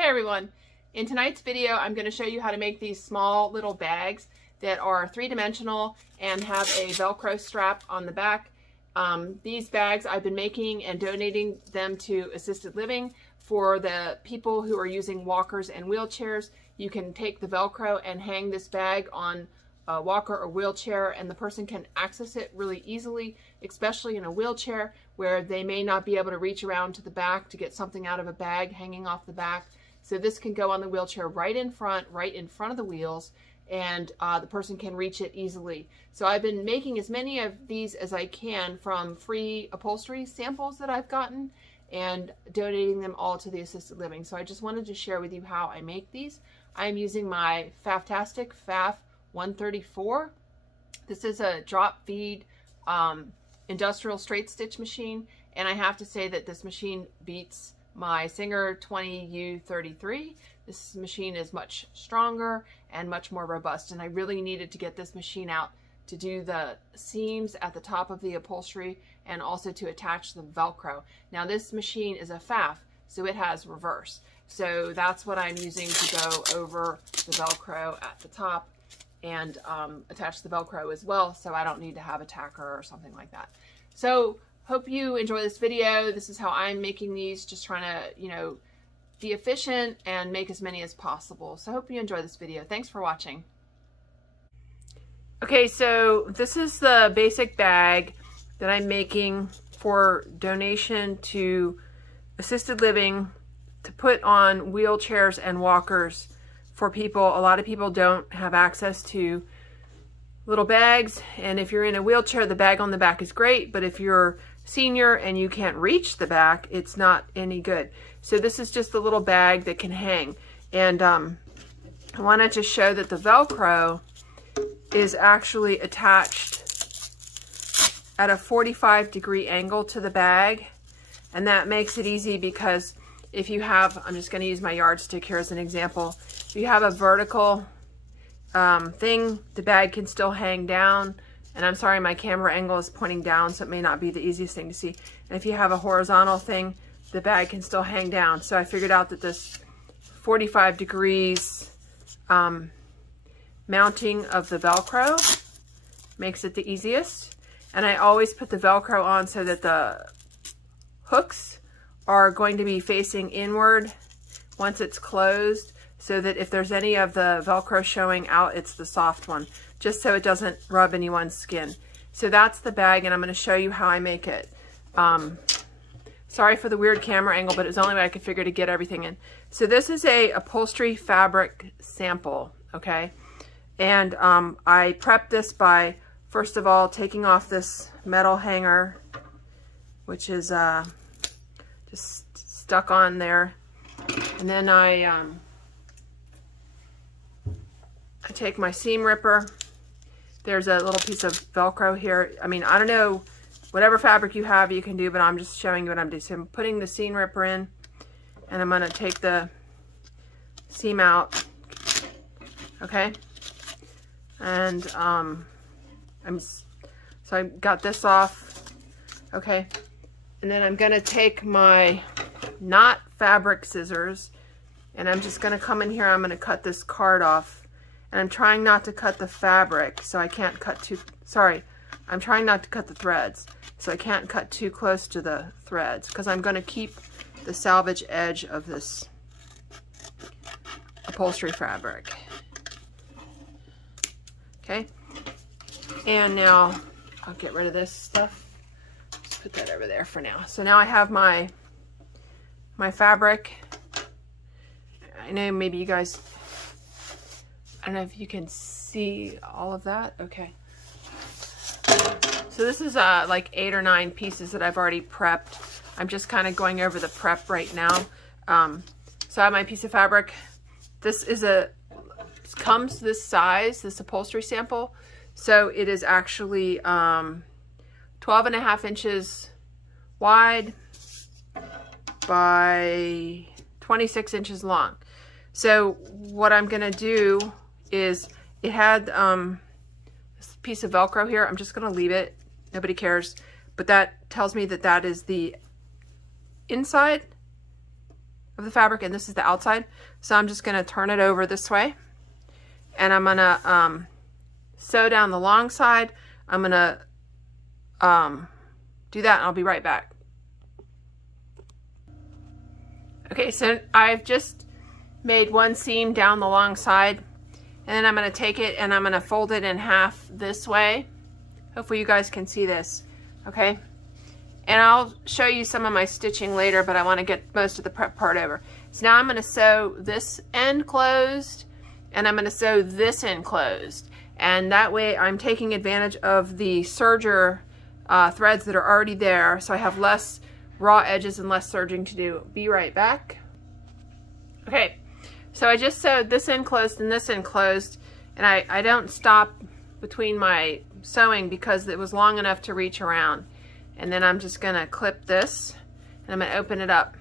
Hey everyone! In tonight's video I'm going to show you how to make these small little bags that are three-dimensional and have a Velcro strap on the back. These bags I've been making and donating them to assisted living for the people who are using walkers and wheelchairs. You can take the Velcro and hang this bag on a walker or wheelchair and the person can access it really easily, especially in a wheelchair where they may not be able to reach around to the back to get something out of a bag hanging off the back. So this can go on the wheelchair right in front of the wheels, and the person can reach it easily. So I've been making as many of these as I can from free upholstery samples that I've gotten and donating them all to the assisted living. So I just wanted to share with you how I make these. I'm using my Faftastic Faf 134. This is a drop feed industrial straight stitch machine, and I have to say that this machine beats my Singer 20U33. This machine is much stronger and much more robust, and I really needed to get this machine out to do the seams at the top of the upholstery and also to attach the Velcro. Now this machine is a Faf, so it has reverse. So that's what I'm using to go over the Velcro at the top and attach the Velcro as well, so I don't need to have a tacker or something like that. So hope you enjoy this video. This is how I'm making these, just trying to, be efficient and make as many as possible. So hope you enjoy this video. Thanks for watching. Okay, so this is the basic bag that I'm making for donation to assisted living to put on wheelchairs and walkers for people. A lot of people don't have access to little bags, and if you're in a wheelchair, the bag on the back is great, but if you're senior and you can't reach the back, it's not any good. So this is just a little bag that can hang, and I wanted to show that the Velcro is actually attached at a 45-degree angle to the bag, and that makes it easy because if you have, I'm just going to use my yardstick here as an example, if you have a vertical thing, the bag can still hang down. And I'm sorry, my camera angle is pointing down, so it may not be the easiest thing to see. And if you have a horizontal thing, the bag can still hang down. So I figured out that this 45 degrees mounting of the Velcro makes it the easiest. And I always put the Velcro on so that the hooks are going to be facing inward once it's closed, so that if there's any of the Velcro showing out, it's the soft one, just so it doesn't rub anyone's skin. So that's the bag, and I'm going to show you how I make it. Sorry for the weird camera angle, but it was the only way I could figure to get everything in. So this is a upholstery fabric sample, okay? And I prepped this by, first of all, taking off this metal hanger, which is just stuck on there. And then I take my seam ripper. There's a little piece of Velcro here. I mean, I don't know, whatever fabric you have you can do, but I'm just showing you what I'm doing. So I'm putting the seam ripper in, and I'm going to take the seam out, okay? And so I got this off, okay? And then I'm going to take my not fabric scissors, and I'm just going to come in here. I'm going to cut this card off. And I'm trying not to cut the fabric, so I can't cut too, sorry, I'm trying not to cut the threads, so I can't cut too close to the threads, because I'm going to keep the salvage edge of this upholstery fabric. Okay, and now I'll get rid of this stuff. Just put that over there for now. So now I have my fabric. I know maybe you guys, I don't know if you can see all of that. Okay. So this is like 8 or 9 pieces that I've already prepped. I'm just kind of going over the prep right now. So I have my piece of fabric. This is comes this size, this upholstery sample. So it is actually 12.5 inches wide by 26 inches long. So what I'm going to do is, it had this piece of Velcro here. I'm just going to leave it. Nobody cares. But that tells me that that is the inside of the fabric, and this is the outside. So I'm just gonna turn it over this way, and I'm gonna sew down the long side. I'm gonna do that, and I'll be right back. Okay, so I've just made one seam down the long side, and then I'm gonna take it and I'm gonna fold it in half this way. Hopefully you guys can see this, okay? And I'll show you some of my stitching later, but I want to get most of the prep part over. So now I'm going to sew this end closed, and I'm going to sew this end closed. And that way I'm taking advantage of the serger threads that are already there, so I have less raw edges and less serging to do. Be right back. Okay, so I just sewed this end closed and this end closed, and I don't stop between my sewing because it was long enough to reach around. And then I'm just gonna clip this, and I'm gonna open it up.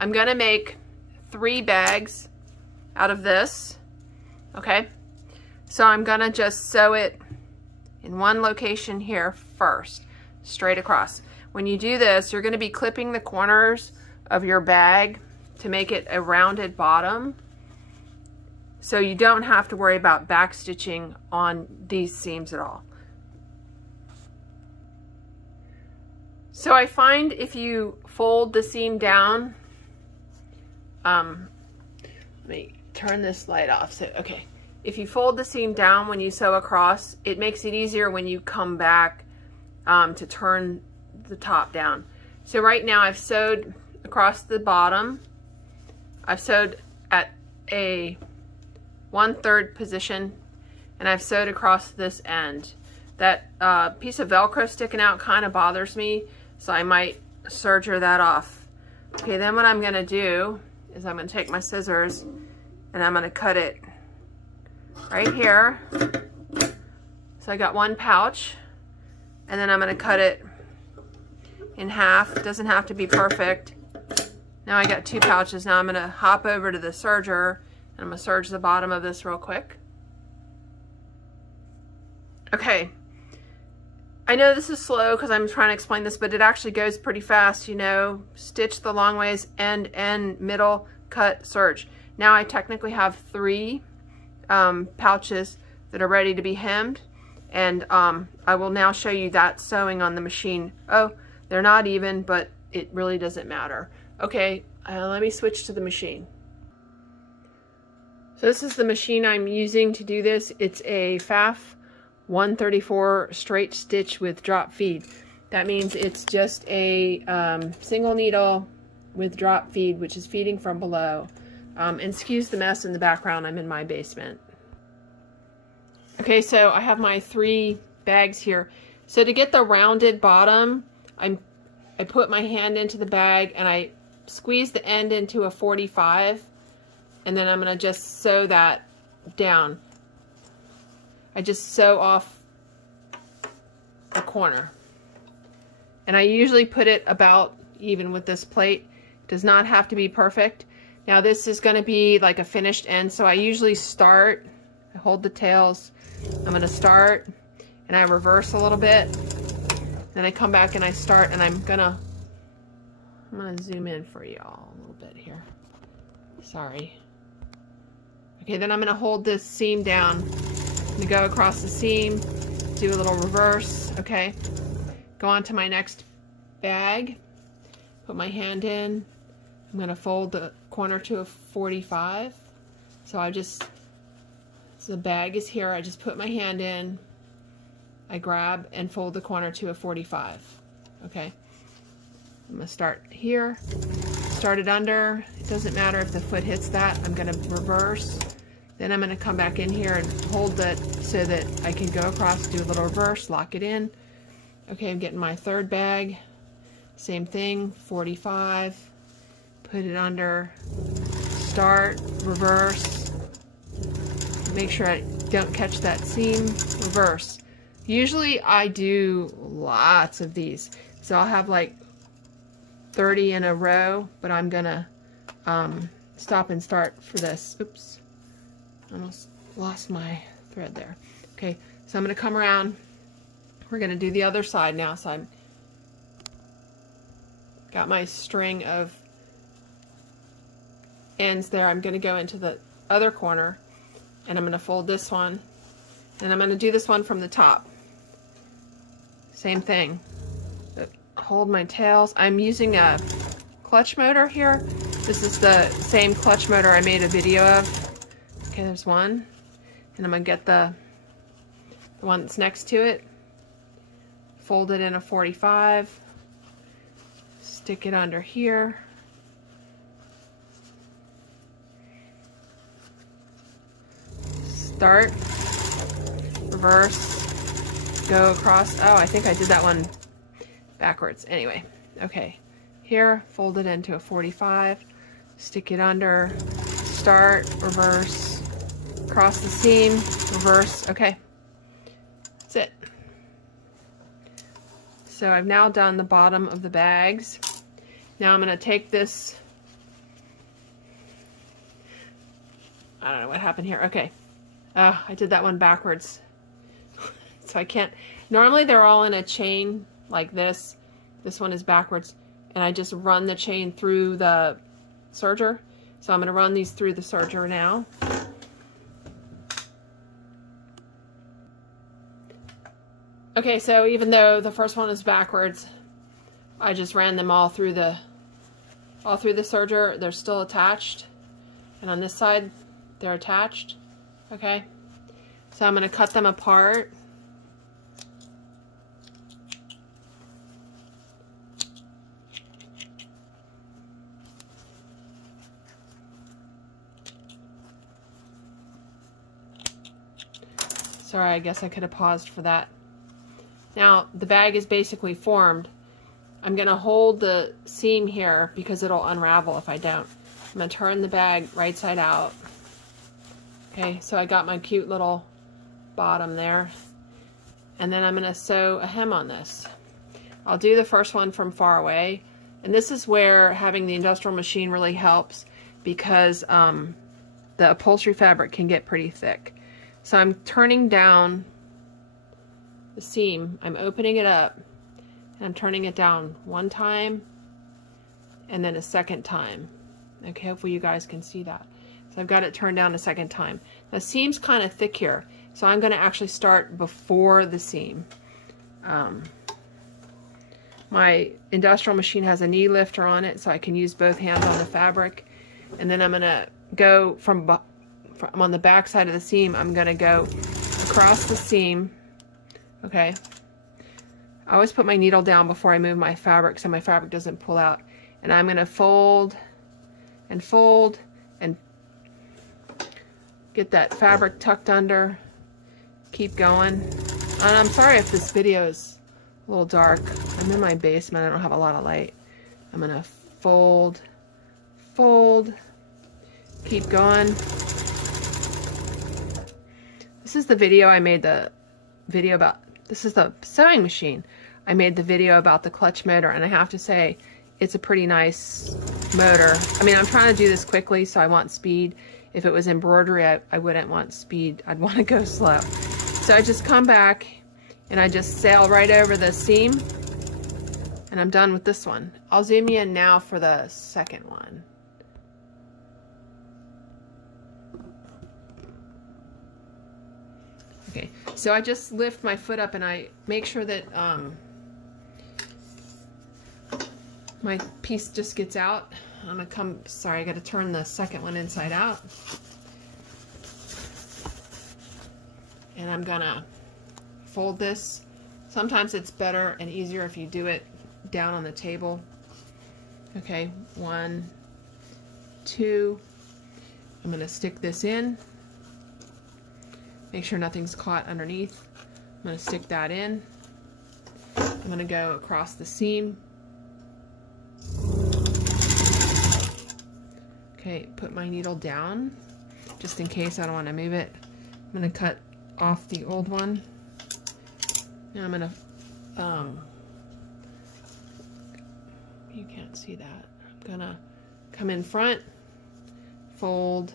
I'm gonna make 3 bags out of this, okay? So I'm gonna just sew it in one location here first, straight across. When you do this, you're gonna be clipping the corners of your bag to make it a rounded bottom, so you don't have to worry about back stitching on these seams at all. So I find if you fold the seam down, let me turn this light off. So, okay, if you fold the seam down when you sew across, it makes it easier when you come back to turn the top down. So right now I've sewed across the bottom. I've sewed at a 1/3 position, and I've sewed across this end. That piece of Velcro sticking out kind of bothers me, so I might serger that off. Okay, then what I'm gonna do is I'm gonna take my scissors and I'm gonna cut it right here. So I got one pouch, and then I'm gonna cut it in half. It doesn't have to be perfect. Now I got 2 pouches. Now I'm gonna hop over to the serger, and I'm gonna serge the bottom of this real quick. Okay. I know this is slow because I'm trying to explain this, but it actually goes pretty fast, you know. Stitch the long ways, end, middle, cut, serge. Now I technically have 3 pouches that are ready to be hemmed, and I will now show you that sewing on the machine. Oh, they're not even, but it really doesn't matter. Okay, let me switch to the machine. So this is the machine I'm using to do this. It's a Pfaff 134 straight stitch with drop feed. That means it's just a single needle with drop feed, which is feeding from below. And excuse the mess in the background, I'm in my basement. Okay, so I have my 3 bags here. So to get the rounded bottom, I put my hand into the bag and I squeeze the end into a 45, and then I'm gonna just sew that down. I just sew off a corner. And I usually put it about even with this plate. It does not have to be perfect. Now this is gonna be like a finished end, so I usually start, I hold the tails, I'm gonna start, and I reverse a little bit. Then I come back and I start, and I'm gonna zoom in for y'all a little bit here. Sorry. Okay, then I'm gonna hold this seam down. I'm gonna go across the seam, do a little reverse, okay? Go on to my next bag, put my hand in. I'm gonna fold the corner to a 45. So the bag is here, I just put my hand in, I grab and fold the corner to a 45, okay? I'm gonna start here, start it under. It doesn't matter if the foot hits that. I'm gonna reverse. Then I'm gonna come back in here and hold it so that I can go across, do a little reverse, lock it in. Okay, I'm getting my 3rd bag. Same thing, 45, put it under, start, reverse. Make sure I don't catch that seam, reverse. Usually I do lots of these. So I'll have like 30 in a row, but I'm gonna stop and start for this. Oops, almost lost my thread there. Okay, so I'm gonna come around. We're gonna do the other side now. So I'm got my string of ends there, I'm going to go into the other corner and I'm going to fold this one, and I'm going to do this one from the top. Same thing. Hold my tails. I'm using a clutch motor here. This is the same clutch motor I made a video of. Okay, there's one. And I'm going to get the one that's next to it. Fold it in a 45. Stick it under here. Start. Reverse. Go across. Oh, I think I did that one backwards. Anyway, okay. Here, fold it into a 45. Stick it under. Start. Reverse. Cross the seam. Reverse. Okay. That's it. So I've now done the bottom of the bags. Now I'm going to take this. I don't know what happened here. Okay. I did that one backwards. So I can't. Normally they're all in a chain like this. This one is backwards. And I just run the chain through the serger. So I'm going to run these through the serger now. Okay, so even though the first one is backwards, I just ran them all through the serger. They're still attached. And on this side, they're attached. Okay. So I'm going to cut them apart. Sorry, I guess I could have paused for that. Now, the bag is basically formed. I'm going to hold the seam here because it'll unravel if I don't. I'm going to turn the bag right side out. Okay, so I got my cute little bottom there. And then I'm going to sew a hem on this. I'll do the first one from far away. And this is where having the industrial machine really helps, because the upholstery fabric can get pretty thick. So I'm turning down the seam. I'm opening it up and I'm turning it down one time and then a second time. Okay, hopefully you guys can see that. So I've got it turned down a second time. The seam's kind of thick here, so I'm going to actually start before the seam. My industrial machine has a knee lifter on it, so I can use both hands on the fabric. And then I'm going to go from on the back side of the seam, I'm going to go across the seam. Okay. I always put my needle down before I move my fabric so my fabric doesn't pull out. And I'm going to fold and get that fabric tucked under. Keep going. And I'm sorry if this video is a little dark. I'm in my basement. I don't have a lot of light. I'm going to fold, keep going. This is the video I made the video about. This is the sewing machine. I made the video about the clutch motor, and I have to say it's a pretty nice motor. I mean, I'm trying to do this quickly, so I want speed. If it was embroidery, I wouldn't want speed. I'd want to go slow. So I just come back and I just sail right over the seam, and I'm done with this one. I'll zoom you in now for the second one. Okay, so I just lift my foot up and I make sure that my piece just gets out. I'm gonna come, sorry, I gotta turn the second one inside out. And I'm gonna fold this. Sometimes it's better and easier if you do it down on the table. Okay, 1, 2. I'm gonna stick this in. Make sure nothing's caught underneath. I'm going to stick that in. I'm going to go across the seam. Okay, put my needle down just in case I don't want to move it. I'm going to cut off the old one. And I'm going to, you can't see that. I'm going to come in front, fold,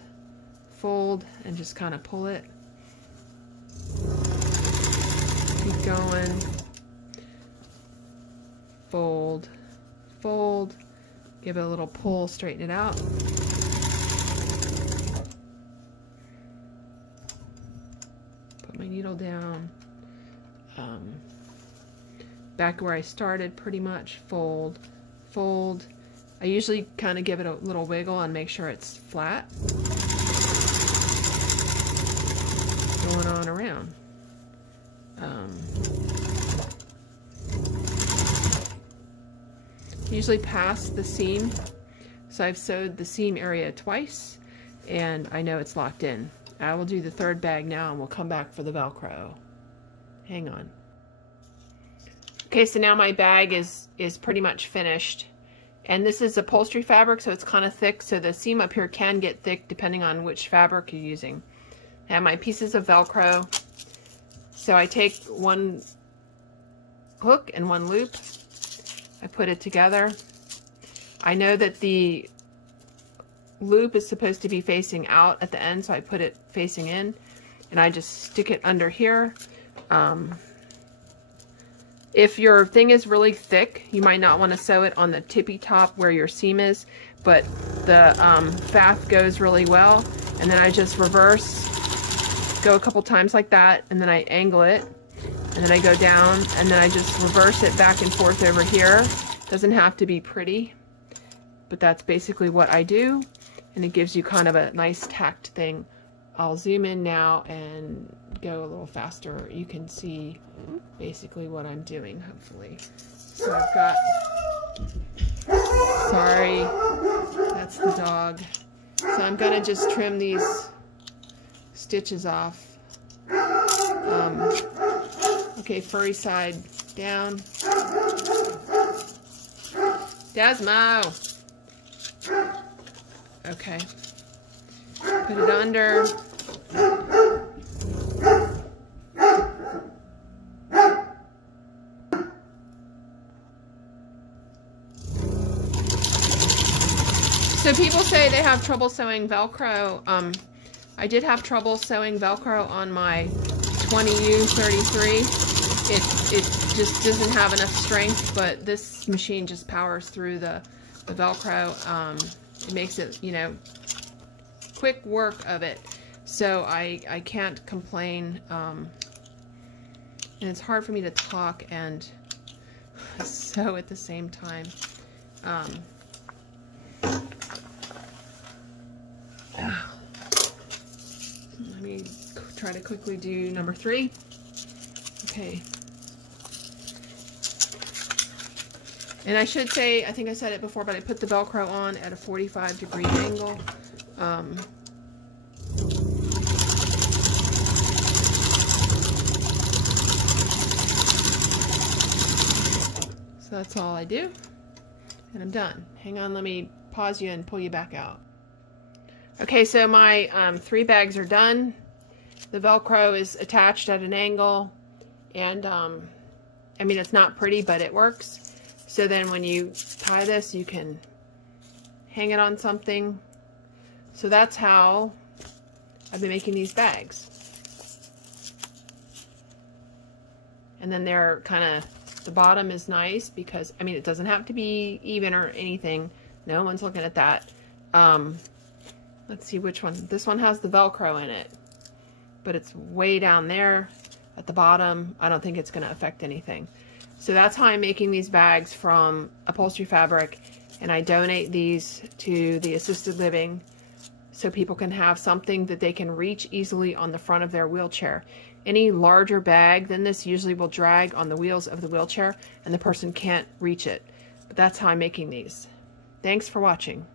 and just kind of pull it. Keep going. Fold, give it a little pull, straighten it out. my needle down. Back where I started, pretty much. Fold, fold. I usually kind of give it a little wiggle and make sure it's flat. Going on around. Usually past the seam. So I've sewed the seam area twice and I know it's locked in. I will do the third bag now and we'll come back for the Velcro. Hang on. Okay, so now my bag is pretty much finished. And this is upholstery fabric, so it's kind of thick, so the seam up here can get thick depending on which fabric you're using. I have my pieces of Velcro. So I take one hook and one loop. I put it together. I know that the loop is supposed to be facing out at the end, so I put it facing in. And I just stick it under here. If your thing is really thick, you might not want to sew it on the tippy top where your seam is, but the faff goes really well. And then I just reverse, go a couple times like that, and then I angle it, and then I go down, and then I just reverse it back and forth over here. Doesn't have to be pretty, but that's basically what I do, and it gives you kind of a nice tacked thing. I'll zoom in now and go a little faster. You can see basically what I'm doing, hopefully. So I've got, sorry, that's the dog. So I'm gonna just trim these stitches off. Okay, furry side down. Desmo! Okay. Put it under. So people say they have trouble sewing Velcro. I did have trouble sewing Velcro on my 20U33. It just doesn't have enough strength, but this machine just powers through the Velcro. It makes it, you know, quick work of it. So I can't complain. And it's hard for me to talk and sew at the same time. Let me try to quickly do number 3. Okay. And I should say, I think I said it before, but I put the Velcro on at a 45-degree angle. So that's all I do. And I'm done. Hang on, let me pause you and pull you back out. Okay, so my 3 bags are done. The Velcro is attached at an angle, and I mean, it's not pretty, but it works. So then when you tie this, you can hang it on something. So that's how I've been making these bags. And then they're kind of, the bottom is nice because, I mean, it doesn't have to be even or anything. No one's looking at that. Let's see which one. This one has the Velcro in it, but it's way down there at the bottom. I don't think it's going to affect anything. So that's how I'm making these bags from upholstery fabric, and I donate these to the assisted living so people can have something that they can reach easily on the front of their wheelchair. Any larger bag than this usually will drag on the wheels of the wheelchair and the person can't reach it. But that's how I'm making these. Thanks for watching.